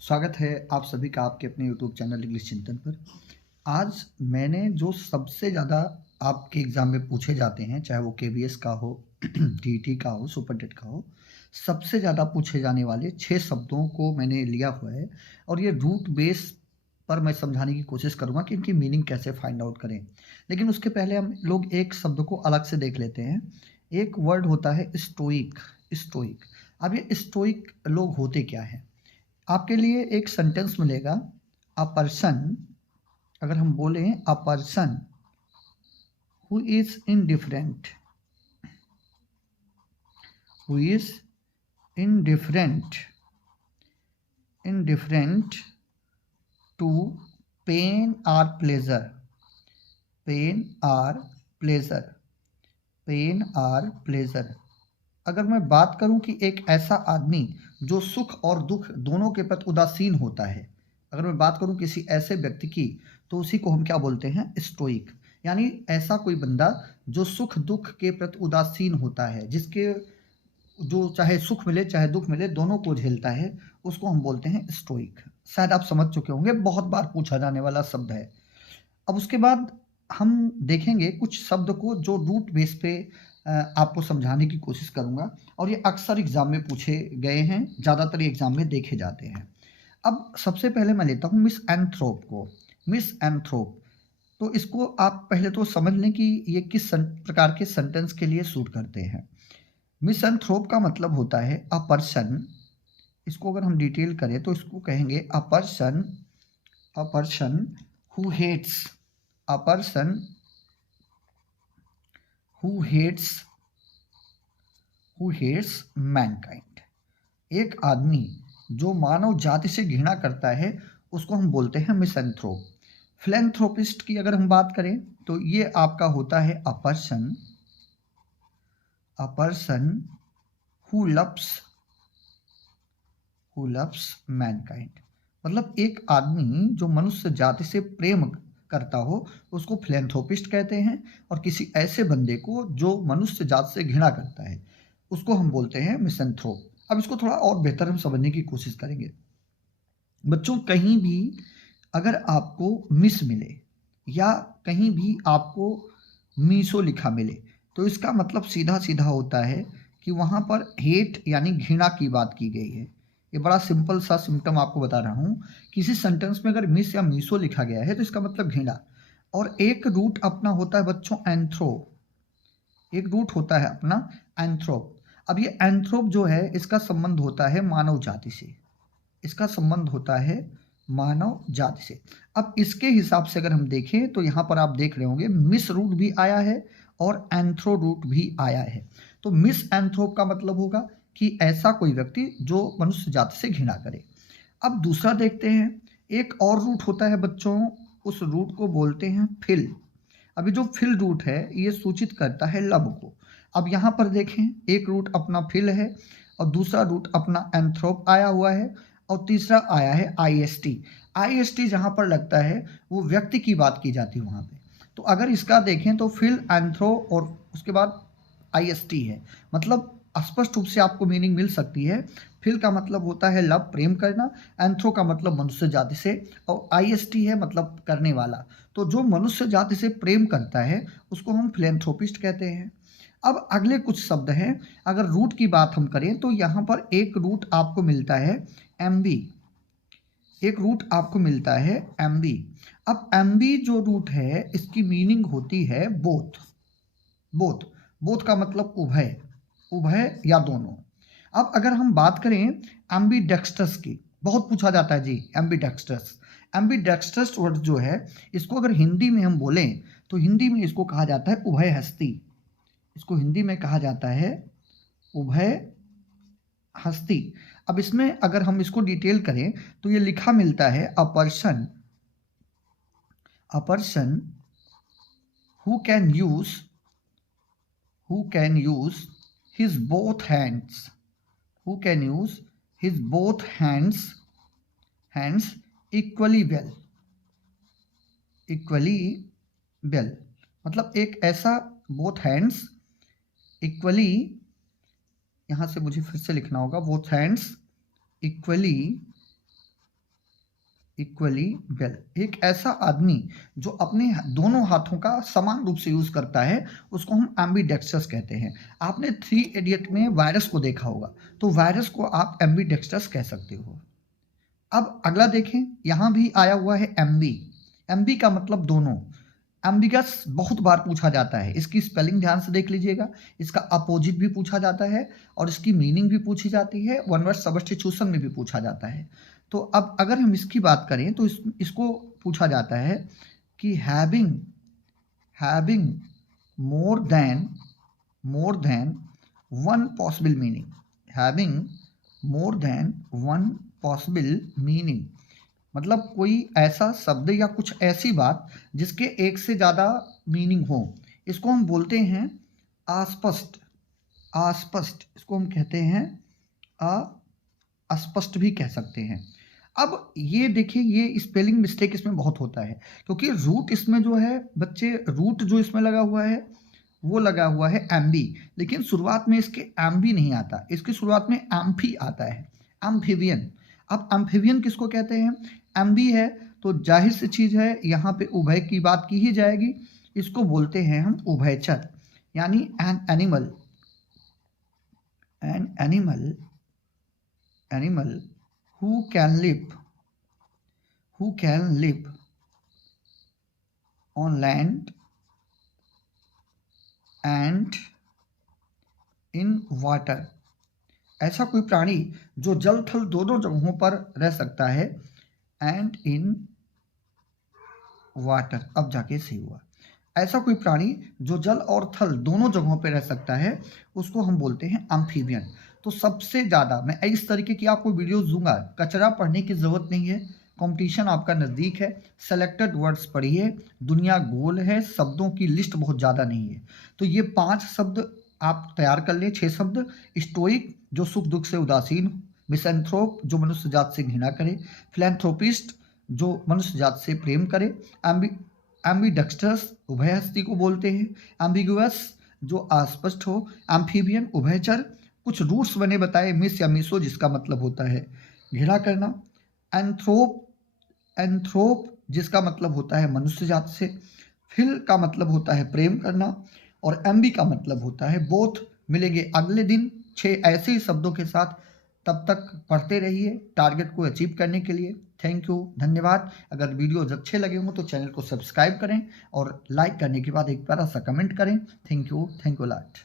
स्वागत है आप सभी का आपके अपने यूट्यूब चैनल इंग्लिश चिंतन पर। आज मैंने जो सबसे ज़्यादा आपके एग्ज़ाम में पूछे जाते हैं, चाहे वो केवीएस का हो, टीईटी का हो, सुपर टेट का हो, सबसे ज़्यादा पूछे जाने वाले 6 शब्दों को मैंने लिया हुआ है और ये रूट बेस पर मैं समझाने की कोशिश करूँगा कि इनकी मीनिंग कैसे फाइंड आउट करें। लेकिन उसके पहले हम लोग एक शब्द को अलग से देख लेते हैं। एक वर्ड होता है स्टोइक, स्टोइक। अब ये स्टोइक लोग होते क्या हैं? आपके लिए एक सेंटेंस मिलेगा, अ पर्सन। अगर हम बोलें a person who is indifferent, who is indifferent indifferent to pain और प्लेजर, पेन और प्लेजर, पेन और प्लेजर। अगर मैं बात करूं कि एक ऐसा आदमी जो सुख और दुख दोनों के प्रति उदासीन होता है, अगर मैं बात करूं किसी ऐसे व्यक्ति की, तो उसी को हम क्या बोलते हैं? स्टोइक। यानी ऐसा कोई बंदा जो सुख दुख के प्रति उदासीन होता है, जिसके जो चाहे सुख मिले चाहे दुख मिले दोनों को झेलता है, उसको हम बोलते हैं स्टोइक। शायद आप समझ चुके होंगे, बहुत बार पूछा जाने वाला शब्द है। अब उसके बाद हम देखेंगे कुछ शब्द को जो रूट बेस पे आपको समझाने की कोशिश करूँगा और ये अक्सर एग्ज़ाम में पूछे गए हैं, ज़्यादातर ये एग्ज़ाम में देखे जाते हैं। अब सबसे पहले मैं लेता हूँ मिसएंथ्रोप को, मिसएंथ्रोप। तो इसको आप पहले तो समझ लें कि ये किस प्रकार के सेंटेंस के लिए सूट करते हैं। मिसएंथ्रोप का मतलब होता है अ पर्सन। इसको अगर हम डिटेल करें तो इसको कहेंगे a person, a person who hates, a person who hates who hates mankind। एक आदमी जो मानव जाति से घृणा करता है उसको हम बोलते हैं मिसएंथ्रोप। फिलैंथ्रोपिस्ट की अगर हम बात करें तो ये आपका होता है अ पर्सन हु लव्स मैनकाइंड। मतलब एक आदमी जो मनुष्य जाति से प्रेम करता हो उसको फिलैंथ्रोपिस्ट कहते हैं, और किसी ऐसे बंदे को जो मनुष्य जाति से घृणा करता है उसको हम बोलते हैं मिसएंथ्रोप। अब इसको थोड़ा और बेहतर हम समझने की कोशिश करेंगे। बच्चों, कहीं भी अगर आपको मिस मिले या कहीं भी आपको मीसो लिखा मिले तो इसका मतलब सीधा सीधा होता है कि वहाँ पर हेट यानी घृणा की बात की गई है। ये बड़ा सिंपल सा सिम्टम आपको बता रहा हूँ। किसी सेंटेंस में अगर मिस या मीसो लिखा गया है तो इसका मतलब घृणा। और एक रूट अपना होता है बच्चों एंथ्रो, एक रूट होता है अपना एंथ्रोप। अब ये एंथ्रोप जो है इसका संबंध होता है मानव जाति से, इसका संबंध होता है मानव जाति से। अब इसके हिसाब से अगर हम देखें तो यहाँ पर आप देख रहे होंगे मिस रूट भी आया है और एंथ्रो रूट भी आया है। तो मिस एंथ्रोप का मतलब होगा कि ऐसा कोई व्यक्ति जो मनुष्य जाति से घृणा करे। अब दूसरा देखते हैं, एक और रूट होता है बच्चों, उस रूट को बोलते हैं फिल। अभी जो फिल रूट है ये सूचित करता है लब को। अब यहाँ पर देखें, एक रूट अपना फिल है और दूसरा रूट अपना एंथ्रोप आया हुआ है और तीसरा आया है आईएसटी। आईएसटी जहाँ पर लगता है वो व्यक्ति की बात की जाती है वहाँ पे। तो अगर इसका देखें तो फिल, एंथ्रो और उसके बाद आईएसटी है। मतलब स्पष्ट रूप से आपको मीनिंग मिल सकती है। फिल का मतलब होता है लव, प्रेम करना। एंथ्रो का मतलब मनुष्य जाति से, और आईएसटी है मतलब करने वाला। तो जो मनुष्य जाति से प्रेम करता है उसको हम फिलैंथ्रोपिस्ट कहते हैं। अब अगले कुछ शब्द हैं। अगर रूट की बात हम करें तो यहाँ पर एक रूट आपको मिलता है एमबी, एक रूट आपको मिलता है एमबी। अब एमबी जो रूट है इसकी मीनिंग होती है बोथ, बोथ। बोथ का मतलब उभय, उभय या दोनों। अब अगर हम बात करें एम्बीडेक्स्ट्रस की, बहुत पूछा जाता है जी एम्बीडेक्स्ट्रस। एम्बीडेक्स्ट्रस वर्ड जो है इसको अगर हिंदी में हम बोलें तो हिंदी में इसको कहा जाता है उभय हस्ती। इसको हिंदी में कहा जाता है उभय हस्ती। अब इसमें अगर हम इसको डिटेल करें तो ये लिखा मिलता है अ person who can use, who can use his both hands, who can use his both hands equally well, equally well। मतलब एक ऐसा both hands equally, यहाँ से मुझे फिर से लिखना होगा both hands equally equally well. एक ऐसा आदमी जो अपने दोनों हाथों का समान रूप से यूज करता है उसको हम एम्बीडेक्स्ट्रस कहते हैं। आपने 3 इडियट में वायरस को देखा होगा, तो वायरस को आप एम्बीडेक्स्ट्रस कह सकते हो। अब अगला देखें, यहां भी आया हुआ है एम्बी। एम्बी का मतलब दोनों। एम्बिगस बहुत बार पूछा जाता है, इसकी स्पेलिंग ध्यान से देख लीजिएगा। इसका अपोजिट भी पूछा जाता है और इसकी मीनिंग भी पूछी जाती है, वन वर्ड सब्स्टिट्यूशन में भी पूछा जाता है। तो अब अगर हम इसकी बात करें तो इसको पूछा जाता है कि having more than one possible meaning. Having more than one possible meaning मतलब कोई ऐसा शब्द या कुछ ऐसी बात जिसके एक से ज़्यादा मीनिंग हो, इसको हम बोलते हैं अस्पष्ट। अस्पष्ट इसको हम कहते हैं अस्पष्ट भी कह सकते हैं। अब ये देखिए, ये स्पेलिंग मिस्टेक इसमें बहुत होता है, क्योंकि रूट इसमें जो है बच्चे, रूट जो इसमें लगा हुआ है वो लगा हुआ है एम्बी, लेकिन शुरुआत में इसके एम्बी नहीं आता, इसकी शुरुआत में एम्फी आता है, एम्फीबियन। अब एम्फीबियन किसको कहते हैं? एम्बी है तो जाहिर सी चीज है यहाँ पे उभय की बात की ही जाएगी। इसको बोलते हैं हम उभयचर, यानी an animal who can live on land and in water। ऐसा कोई प्राणी जो जल थल दोनों जगहों पर रह सकता है, एंड इन वाटर, अब जाके सही हुआ। ऐसा कोई प्राणी जो जल और थल दोनों जगहों पर रह सकता है उसको हम बोलते हैं एम्फीबियन। तो सबसे ज़्यादा मैं इस तरीके की आपको वीडियोस दूंगा, कचरा पढ़ने की ज़रूरत नहीं है, कंपटीशन आपका नज़दीक है, सेलेक्टेड वर्ड्स पढ़िए, दुनिया गोल है, शब्दों की लिस्ट बहुत ज़्यादा नहीं है। तो ये 5 शब्द आप तैयार कर लें, 6 शब्द। स्टोइक जो सुख दुख से उदासीन, मिसैंथ्रोप जो मनुष्य जात से घृणा करे, फिलैंथ्रोपिस्ट जो मनुष्य जात से प्रेम करे, एम्बीडेक्स्ट्रस उभयहस्ती को बोलते हैं, एम्बिगुअस जो अस्पष्ट हो, एम्फीबियन उभयचर, कुछ रूट्स बने बताए, मिस या मिसो जिसका मतलब होता है घृणा करना, एंथ्रोप जिसका मतलब होता है मनुष्य जात से, फिल का मतलब होता है प्रेम करना, और एम्बी का मतलब होता है बोथ। मिलेंगे अगले दिन 6 ऐसे ही शब्दों के साथ, तब तक पढ़ते रहिए टारगेट को अचीव करने के लिए। थैंक यू, धन्यवाद। अगर वीडियोज अच्छे लगे हों तो चैनल को सब्सक्राइब करें और लाइक करने के बाद एक प्यारा सा कमेंट करें। Thank you lot.